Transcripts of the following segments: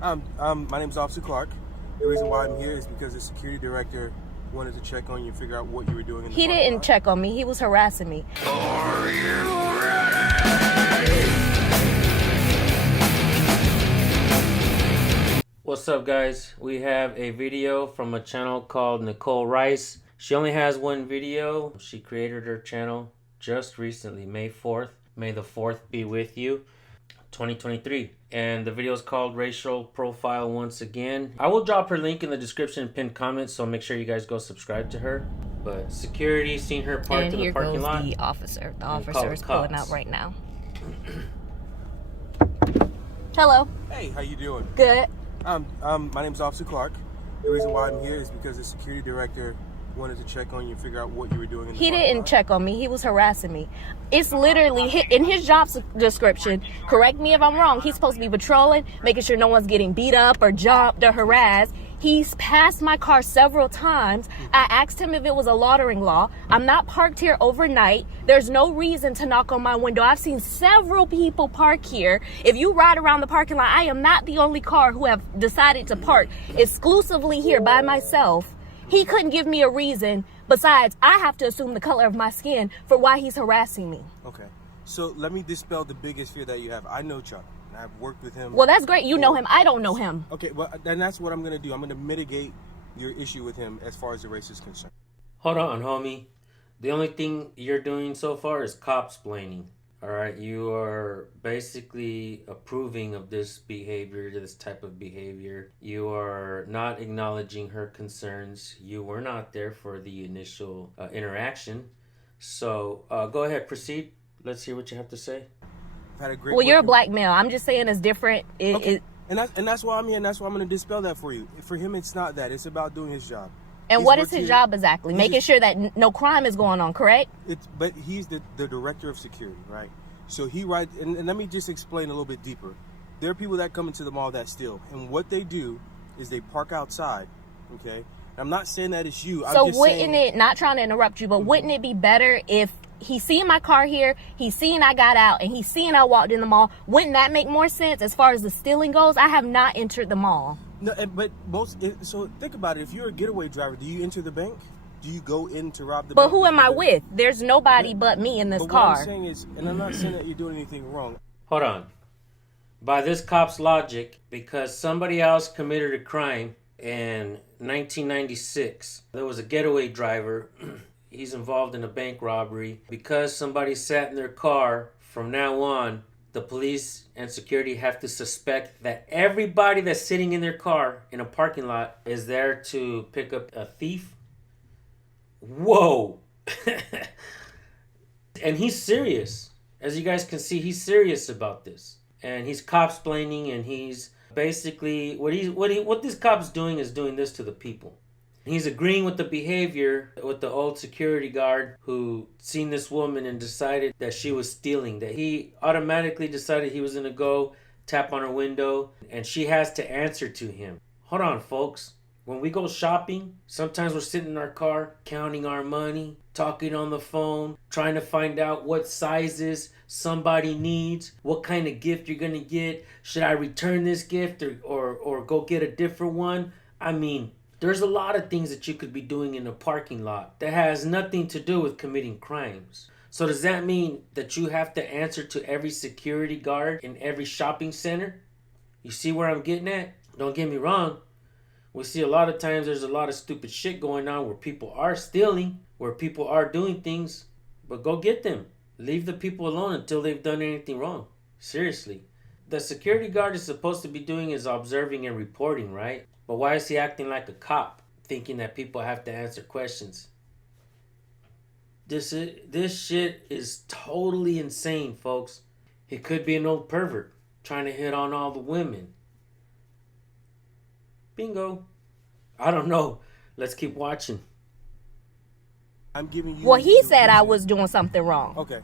My name is Officer Clark. The reason why I'm here is because the security director wanted to check on you and figure out what you were doing in the He parking didn't lot. check on me. He was harassing me. Are you ready? What's up, guys? We have a video from a channel called Nicole Rice. She only has one video. She created her channel just recently, May 4th. May the 4th be with you, 2023. And the video is called Racial Profile Once Again. I will drop her link in the description and pinned comments, so make sure you guys go subscribe to her. But security seen her parked in the parking lot. And here goes the officer. The officer is pulling out right now. Hello. Hey, how you doing? Good. My name is Officer Clark. The reason why I'm here is because the security director wanted to check on you and figure out what you were doing in the He parking didn't lot. check on me. He was harassing me. It's literally in his job description. Correct me if I'm wrong. He's supposed to be patrolling, making sure no one's getting beat up or jumped or harassed. He's passed my car several times. I asked him if it was a loitering law. I'm not parked here overnight. There's no reason to knock on my window. I've seen several people park here. If you ride around the parking lot, I am not the only car who have decided to park exclusively here by myself. He couldn't give me a reason. Besides, I have to assume the color of my skin for why he's harassing me. Okay. So let me dispel the biggest fear that you have. I know Chuck. And I've worked with him. Well, that's great. You know him. I don't know him. Okay, well, then that's what I'm going to do. I'm going to mitigate your issue with him as far as the race is concerned. Hold on, homie. The only thing you're doing so far is cop-splaining. All right, you are basically approving of this behavior, this type of behavior. You are not acknowledging her concerns. You were not there for the initial interaction. So go ahead, proceed. Let's hear what you have to say. I've had a great Well, you're a working- black male. I'm just saying it's different. Okay. And that's why I'm here, and that's why I'm going to dispel that for you. For him, it's not that. It's about doing his job. And He's what is worked his here- job exactly? he's Making just- sure that no crime is going on, correct? But he's the director of security, right? So he and let me just explain a little bit deeper. There are people that come into the mall that steal, and what they do is they park outside, okay? I'm not saying that it's you. So I'm just wouldn't saying, it, not trying to interrupt you, but wouldn't it be better if he's seeing my car here, he's seeing I got out, and he's seeing I walked in the mall? Wouldn't that make more sense as far as the stealing goes? I have not entered the mall. No, but so think about it. If you're a getaway driver, do you enter the bank? Do you go in to rob the But bank? who am I with? There's nobody but me in this But car. what I'm saying is, and I'm not saying that you're doing anything wrong. Hold on. By this cop's logic, because somebody else committed a crime in 1996, there was a getaway driver. He's involved in a bank robbery. Because somebody sat in their car, from now on, the police and security have to suspect that everybody that's sitting in their car in a parking lot is there to pick up a thief. Whoa. And he's serious. As you guys can see, he's serious about this. And he's cop-splaining, and he's basically what this cop's doing is doing this to the people. He's agreeing with the behavior with the old security guard who seen this woman and decided that she was stealing, that he automatically decided he was going to go tap on her window, and she has to answer to him. Hold on, folks. When we go shopping, sometimes we're sitting in our car, counting our money, talking on the phone, trying to find out what sizes somebody needs, what kind of gift you're going to get. Should I return this gift or go get a different one? I mean, there's a lot of things that you could be doing in a parking lot that has nothing to do with committing crimes. So does that mean that you have to answer to every security guard in every shopping center? You see where I'm getting at? Don't get me wrong. We see a lot of times there's a lot of stupid shit going on where people are stealing, where people are doing things, but go get them. Leave the people alone until they've done anything wrong. Seriously. The security guard is supposed to be doing is observing and reporting, right? But why is he acting like a cop, thinking that people have to answer questions? This shit is totally insane, folks. He could be an old pervert trying to hit on all the women. Bingo. I don't know. Let's keep watching. I'm giving you. Well, he the said I reason. was doing something wrong. Okay.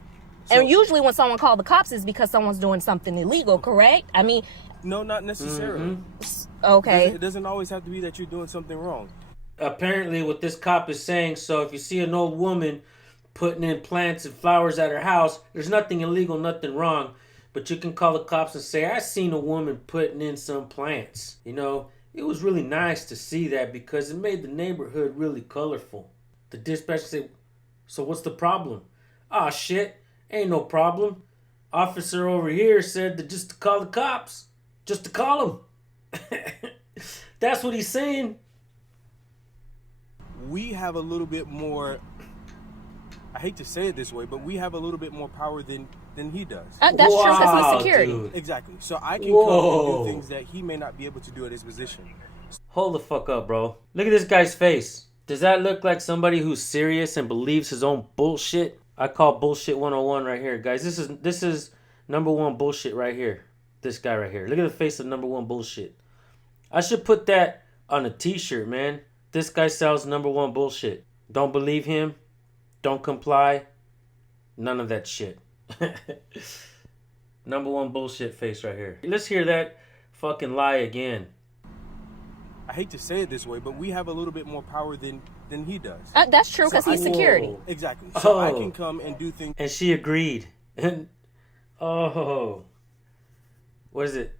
And usually when someone calls the cops is because someone's doing something illegal, correct? I mean, No, not necessarily. okay. It doesn't always have to be that you're doing something wrong. Apparently what this cop is saying, so if you see an old woman putting in plants and flowers at her house, there's nothing illegal, nothing wrong. But you can call the cops and say, I seen a woman putting in some plants. You know, it was really nice to see that because it made the neighborhood really colorful. The dispatcher said, so what's the problem? Ah, shit, ain't no problem. Officer over here said that just to call the cops. Just to call them. That's what he's saying. We have a little bit more, I hate to say it this way, but we have a little bit more power than he does. That's true because he's security. Dude. Exactly. So I can come and do things that he may not be able to do at his position. Hold the fuck up, bro. Look at this guy's face. Does that look like somebody who's serious and believes his own bullshit? I call bullshit 101 right here, guys. This is number one bullshit right here. This guy right here. Look at the face of number one bullshit. I should put that on a t-shirt, man. This guy sells number one bullshit. Don't believe him. Don't comply. None of that shit. Number one bullshit face right here. Let's hear that fucking lie again. I hate to say it this way, but we have a little bit more power than he does. That's true because he's security. Exactly. So I can come and do things. And she agreed. Oh. What is it?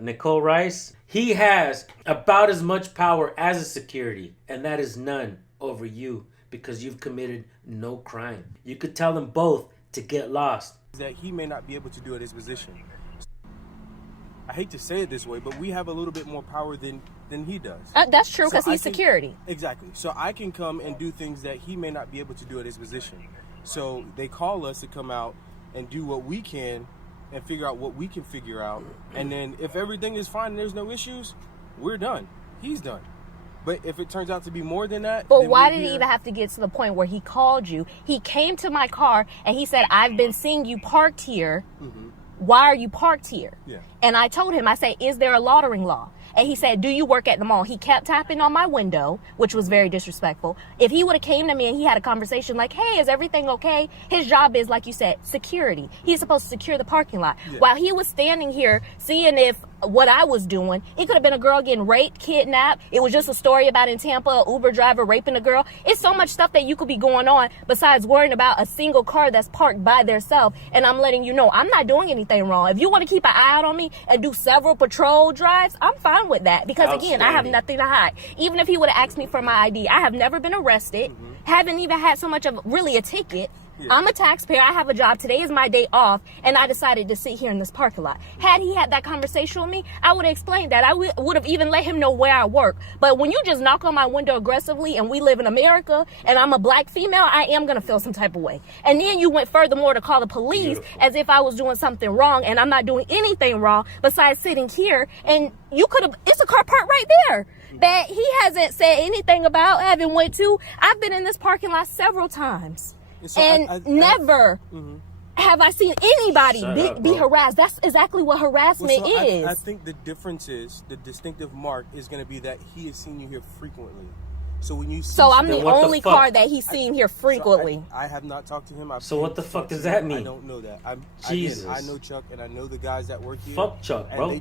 Nicole Rice? He has about as much power as a security, and that is none over you because you've committed no crime. You could tell them both to get lost. That he may not be able to do at his position. I hate to say it this way, but we have a little bit more power than he does. That's true because he's security. Exactly. So I can come and do things that he may not be able to do at his position. So they call us to come out and do what we can and figure out what we can figure out. And then if everything is fine and there's no issues, we're done. He's done. But if it turns out to be more than that... But why did it even have to get to the point where he called you? He came to my car and he said, I've been seeing you parked here. Mm-hmm. Why are you parked here? Yeah. And I told him, I said, is there a loitering law? And he said, do you work at the mall? He kept tapping on my window, which was very disrespectful. If he would have came to me and he had a conversation like, hey, is everything okay? His job is, like you said, security. He's supposed to secure the parking lot. Yeah. While he was standing here seeing if what I was doing, it could have been a girl getting raped, kidnapped. It was just a story about in Tampa, a Uber driver raping a girl. It's so much stuff that you could be going on besides worrying about a single car that's parked by theirself. And I'm letting you know, I'm not doing anything wrong. If you want to keep an eye out on me and do several patrol drives, I'm fine with that. Because again, I have nothing to hide. Even if he would have asked me for my ID, I have never been arrested. Mm-hmm. Haven't even had so much of really a ticket. Yeah. I'm a taxpayer. I have a job. Today is my day off, and I decided to sit here in this parking lot. Had he had that conversation with me, I would have explained that. I would have even let him know where I work. But when you just knock on my window aggressively, and we live in America, and I'm a black female, I am going to feel some type of way. And then you went furthermore to call the police as if I was doing something wrong, and I'm not doing anything wrong besides sitting here. And you could have, it's a car parked right there that he hasn't said anything about, haven't went to. I've been in this parking lot several times. So and never have I seen anybody be harassed. That's exactly what harassment is. I think the difference is, the distinctive mark is going to be that he has seen you here frequently. So when you see so I'm the only car that he's seen here frequently. So I have not talked to him. So what the fuck does that mean? I don't know that. Jesus. I know Chuck and I know the guys that work here. Fuck Chuck, bro. And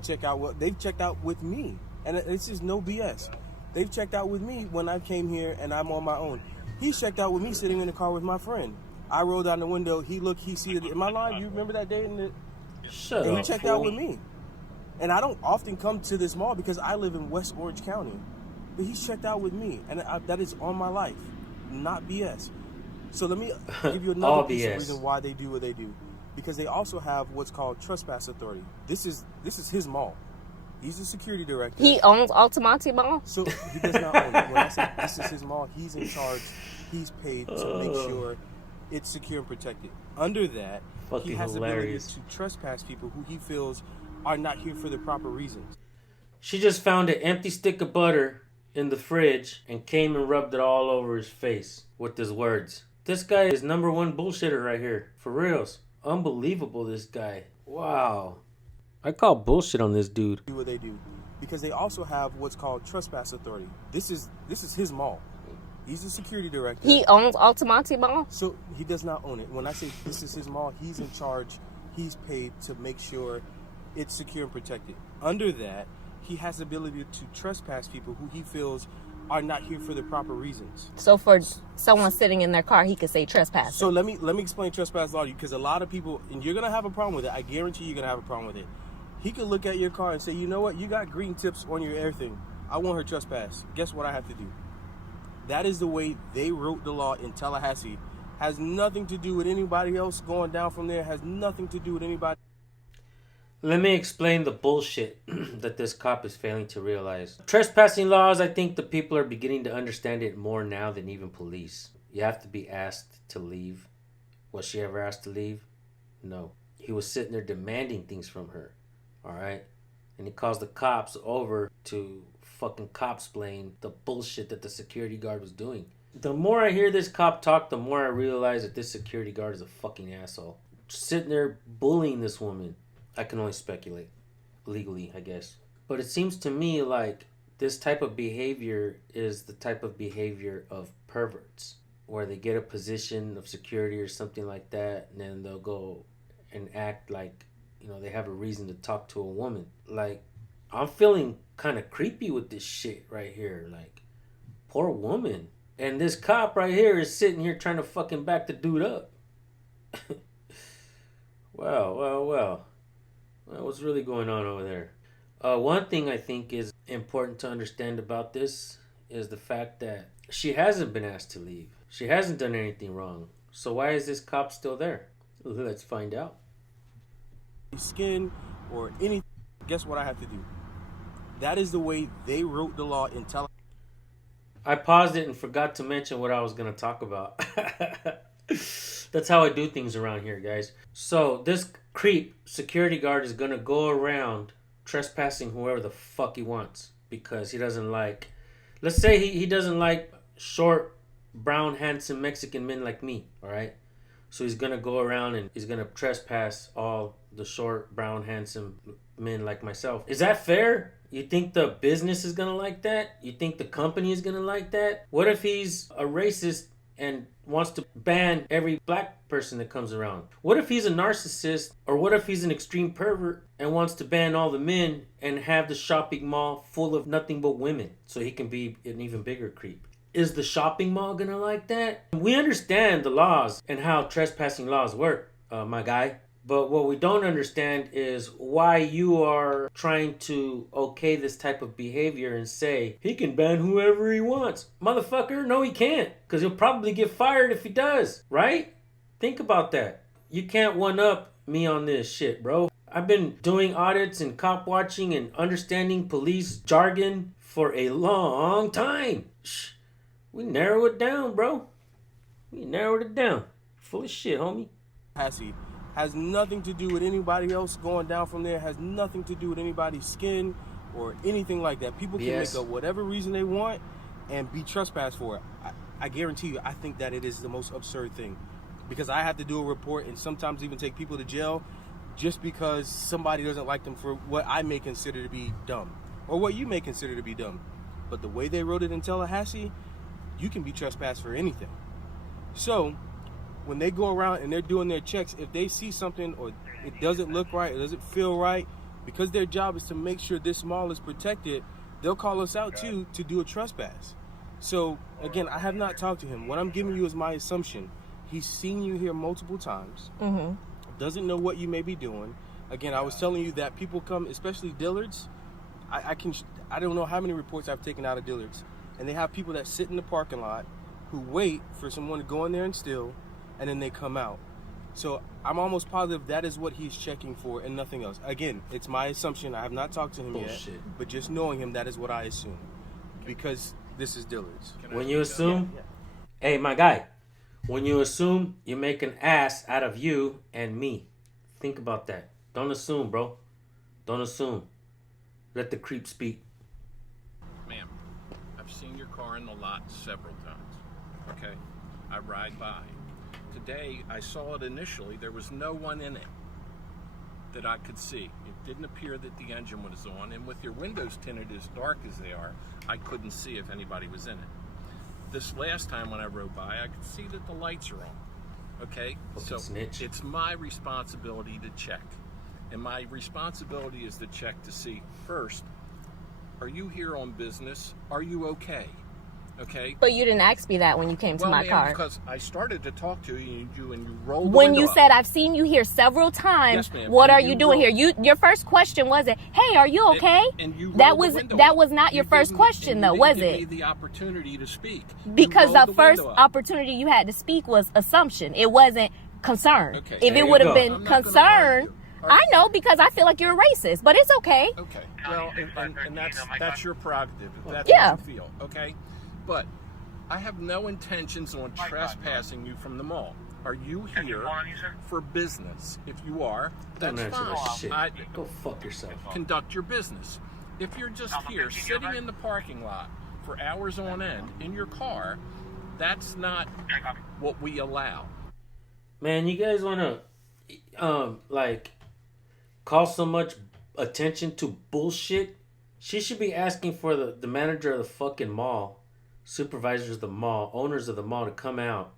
they've checked out with me. And this is no BS. They've checked out with me when I came here and I'm on my own. He checked out with me sitting in the car with my friend. I rolled down the window. He looked. He see it. Am I lying? You remember that day? Shut up. He checked out with me. And I don't often come to this mall because I live in West Orange County. But he's checked out with me. And that is on my life. Not BS. So let me give you another piece of reason why they do what they do. Because they also have what's called trespass authority. This is his mall. He's the security director. He owns Altamonte Mall? So he does not own it. When I say this is his mall, he's in charge. He's paid to make sure it's secure and protected. Under that, he has the ability to trespass people who he feels are not here for the proper reasons. She just found an empty stick of butter in the fridge and came and rubbed it all over his face with his words. This guy is number one bullshitter right here. For reals. Unbelievable, this guy. Wow. I call bullshit on this dude. Do what they do. Because they also have what's called trespass authority. This is his mall. He's the security director. He owns Altamonte Mall? So he does not own it. When I say this is his mall, he's in charge. He's paid to make sure it's secure and protected. Under that, he has the ability to trespass people who he feels are not here for the proper reasons. So for someone sitting in their car, he could say trespass. So let me explain trespass law to you, because a lot of people, and you're gonna have a problem with it. I guarantee you're gonna have a problem with it. He could look at your car and say, you know what, you got green tips on your everything. I want her trespass. Guess what I have to do? That is the way they wrote the law in Tallahassee. Has nothing to do with anybody else going down from there. Has nothing to do with anybody. Let me explain the bullshit that this cop is failing to realize. Trespassing laws, I think the people are beginning to understand it more now than even police. You have to be asked to leave. Was she ever asked to leave? No. He was sitting there demanding things from her. Alright? And he calls the cops over to fucking cop-splain the bullshit that the security guard was doing. The more I hear this cop talk, the more I realize that this security guard is a fucking asshole. Sitting there bullying this woman. I can only speculate. Legally, I guess. But it seems to me like this type of behavior is the type of behavior of perverts, where they get a position of security or something like that, and then they'll go and act like, you know, they have a reason to talk to a woman. Like, I'm feeling kind of creepy with this shit right here. Like, poor woman. And this cop right here is sitting here trying to fucking back the dude up. Well, what's really going on over there? One thing I think is important to understand about this is the fact that she hasn't been asked to leave. She hasn't done anything wrong. So why is this cop still there? Let's find out. Skin or anything. Guess what I have to do? That is the way they wrote the law in Tallahassee. I paused it and forgot to mention what I was going to talk about. That's how I do things around here, guys. So this creep security guard is going to go around trespassing whoever the fuck he wants, because he doesn't like, let's say he doesn't like short, brown, handsome Mexican men like me, all right? So he's going to go around and he's going to trespass all the short, brown, handsome men like myself. Is that fair? You think the business is going to like that? You think the company is going to like that? What if he's a racist and wants to ban every black person that comes around? What if he's a narcissist? Or what if he's an extreme pervert and wants to ban all the men and have the shopping mall full of nothing but women so he can be an even bigger creep? Is the shopping mall going to like that? We understand the laws and how trespassing laws work, my guy. But what we don't understand is why you are trying to okay this type of behavior and say, he can ban whoever he wants. Motherfucker, no he can't. Because he'll probably get fired if he does, right? Think about that. You can't one-up me on this shit, bro. I've been doing audits and cop watching and understanding police jargon for a long time. Shh. We narrow it down, bro. We narrowed it down. Full of shit, homie. Has nothing to do with anybody else going down from there. Has nothing to do with anybody's skin or anything like that. People can make up whatever reason they want and be trespassed for it. I guarantee you, I think that it is the most absurd thing, because I have to do a report and sometimes even take people to jail just because somebody doesn't like them for what I may consider to be dumb or what you may consider to be dumb. But the way they wrote it in Tallahassee, you can be trespassed for anything. So when they go around and they're doing their checks, if they see something or it doesn't look right, it doesn't feel right, because their job is to make sure this mall is protected, they'll call us out too to do a trespass. So again, I have not talked to him. What I'm giving you is my assumption. He's seen you here multiple times, doesn't know what you may be doing. Again, I was telling you that people come, especially Dillard's. I don't know how many reports I've taken out of Dillard's, and they have people that sit in the parking lot who wait for someone to go in there and steal, and then they come out. So I'm almost positive that is what he's checking for and nothing else. Again, it's my assumption. I have not talked to him yet, but just knowing him, that is what I assume, because this is Dillard's. When you assume, hey, my guy, when you assume, you make an ass out of you and me. Think about that. Don't assume, bro. Don't assume. Let the creep speak. Ma'am, I've seen your car in the lot several times, okay? I ride by. Today, I saw it initially. There was no one in it that I could see. It didn't appear that the engine was on, and with your windows tinted as dark as they are, I couldn't see if anybody was in it. This last time when I rode by, I could see that the lights are on, okay? So it's my responsibility to check. And my responsibility is to check to see, first, are you here on business? Are you okay? Okay. But you didn't ask me that when you came to my ma'am, car. because I started to talk to you and you rolled the When window you up. said, I've seen you here several times. Yes, ma'am. What And are you you doing rolled- here? Your first question wasn't, hey, are you okay? And you that rolled was the window that up. was not your You first didn't- question and though, you was didn't give it? me the opportunity to speak. You Because rolled the the first window up. opportunity you had to speak was assumption. It wasn't concern. Okay. If There it you would have go. been I'm not gonna concern, argue. I know, because I feel like you're a racist, but it's okay. Okay. Well, and that's your prerogative. If that's Yeah. what you feel. Okay. But I have no intentions on trespassing you from the mall. Are you here for business? If you are, Don't that's answer that fine. shit. Go fuck yourself. Conduct your business. If you're just here sitting in the parking lot for hours on end in your car, that's not what we allow. Man, you guys want to, like, call so much attention to bullshit? She should be asking for the manager of the fucking mall, supervisors of the mall, owners of the mall to come out.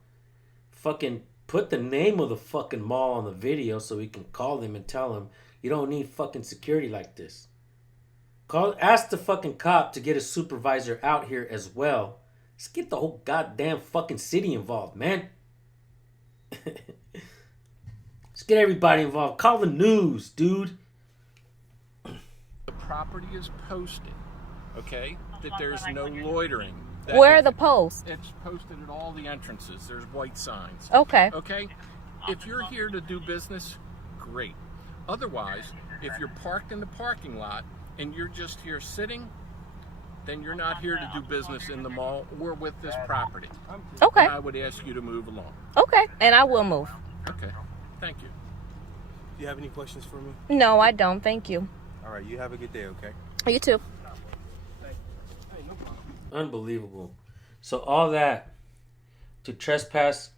Fucking put the name of the fucking mall on the video so we can call them and tell them you don't need fucking security like this. Ask the fucking cop to get a supervisor out here as well. Let's get the whole goddamn fucking city involved, man. Let's get everybody involved. Call the news, dude. The property is posted, okay? That there's no loitering. That Where are the posts? It's posted at all the entrances. There's white signs. Okay. Okay? If you're here to do business, great. Otherwise, if you're parked in the parking lot and you're just here sitting, then you're not here to do business in the mall or with this property. Okay. And I would ask you to move along. Okay. And I will move. Okay. Thank you. Do you have any questions for me? No, I don't. Thank you. All right, you have a good day, okay? You too. Unbelievable. So all that to trespass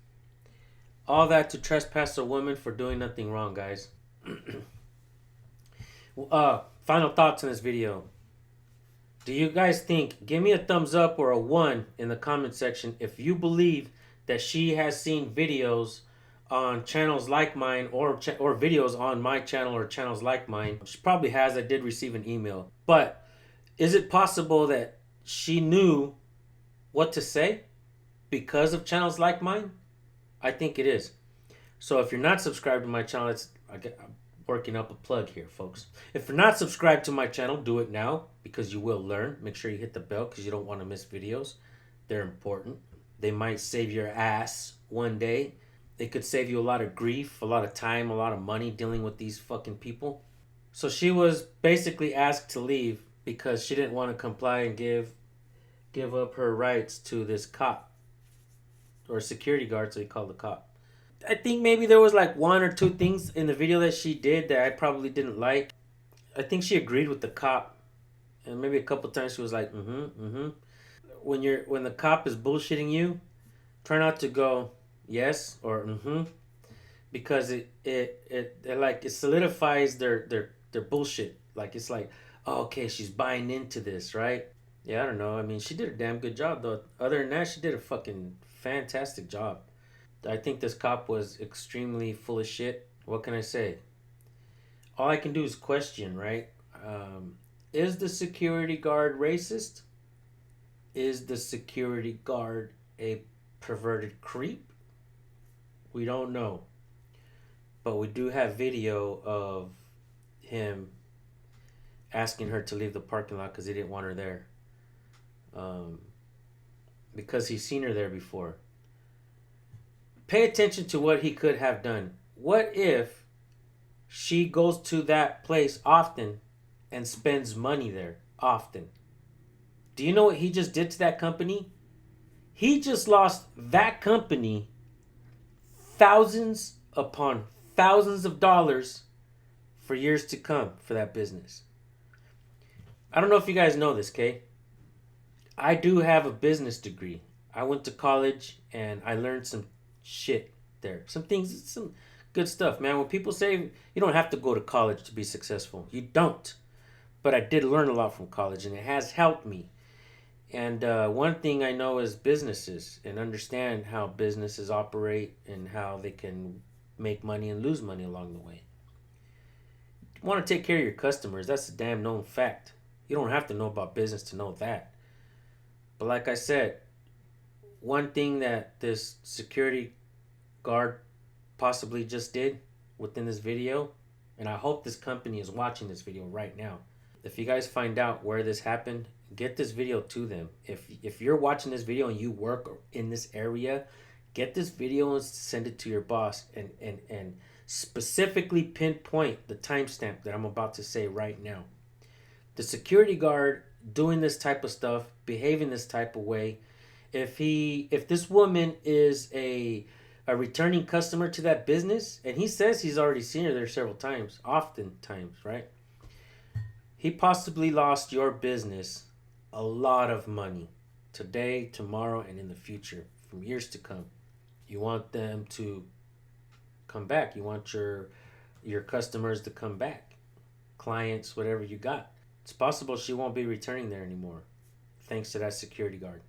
a woman for doing nothing wrong, guys. Final thoughts on this video. Do you guys think, give me a thumbs up or a 1 in the comment section if you believe that she has seen videos on channels like mine or videos on my channel or channels like mine. She probably has. I did receive an email. But is it possible that she knew what to say because of channels like mine? I think it is. So if you're not subscribed to my channel, I'm working up a plug here, folks. If you're not subscribed to my channel, do it now because you will learn. Make sure you hit the bell because you don't want to miss videos. They're important. They might save your ass one day. They could save you a lot of grief, a lot of time, a lot of money dealing with these fucking people. So she was basically asked to leave because she didn't want to comply and give up her rights to this cop or security guard, so he called the cop. I think maybe there was like 1 or 2 things in the video that she did that I probably didn't like. I think she agreed with the cop, and maybe a couple times she was like, When the cop is bullshitting you, try not to go yes or because it solidifies their bullshit. Like it's like, oh, okay, she's buying into this, right? Yeah, I don't know. I mean, she did a damn good job though. Other than that, she did a fucking fantastic job. I think this cop was extremely full of shit. What can I say? All I can do is question, right? Is the security guard racist? Is the security guard a perverted creep? We don't know. But we do have video of him asking her to leave the parking lot because he didn't want her there. Because he's seen her there before. Pay attention to what he could have done. What if she goes to that place often and spends money there often? Do you know what he just did to that company? He just lost that company thousands upon thousands of dollars for years to come for that business. I don't know if you guys know this, okay? I do have a business degree. I went to college and I learned some shit there. Some things, some good stuff, man. When people say you don't have to go to college to be successful, you don't. But I did learn a lot from college and it has helped me. And one thing I know is businesses and understand how businesses operate and how they can make money and lose money along the way. You want to take care of your customers. That's a damn known fact. You don't have to know about business to know that. But like I said, one thing that this security guard possibly just did within this video, and I hope this company is watching this video right now. If you guys find out where this happened, get this video to them. If you're watching this video and you work in this area, get this video and send it to your boss, and specifically pinpoint the timestamp that I'm about to say right now. The security guard doing this type of stuff, behaving this type of way, if this woman is a returning customer to that business, and he says he's already seen her there several times, oftentimes, right? He possibly lost your business a lot of money today, tomorrow, and in the future, from years to come. You want them to come back. You want your customers to come back, clients, whatever you got. It's possible she won't be returning there anymore, thanks to that security guard.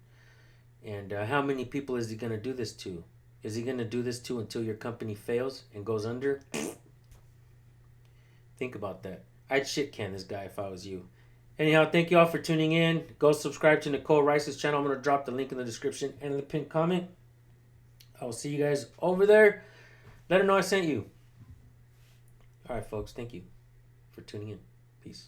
And how many people is he going to do this to? Is he going to do this to until your company fails and goes under? Think about that. I'd shit can this guy if I was you. Anyhow, thank you all for tuning in. Go subscribe to Nicole Rice's channel. I'm going to drop the link in the description and in the pinned comment. I will see you guys over there. Let her know I sent you. All right, folks. Thank you for tuning in. Peace.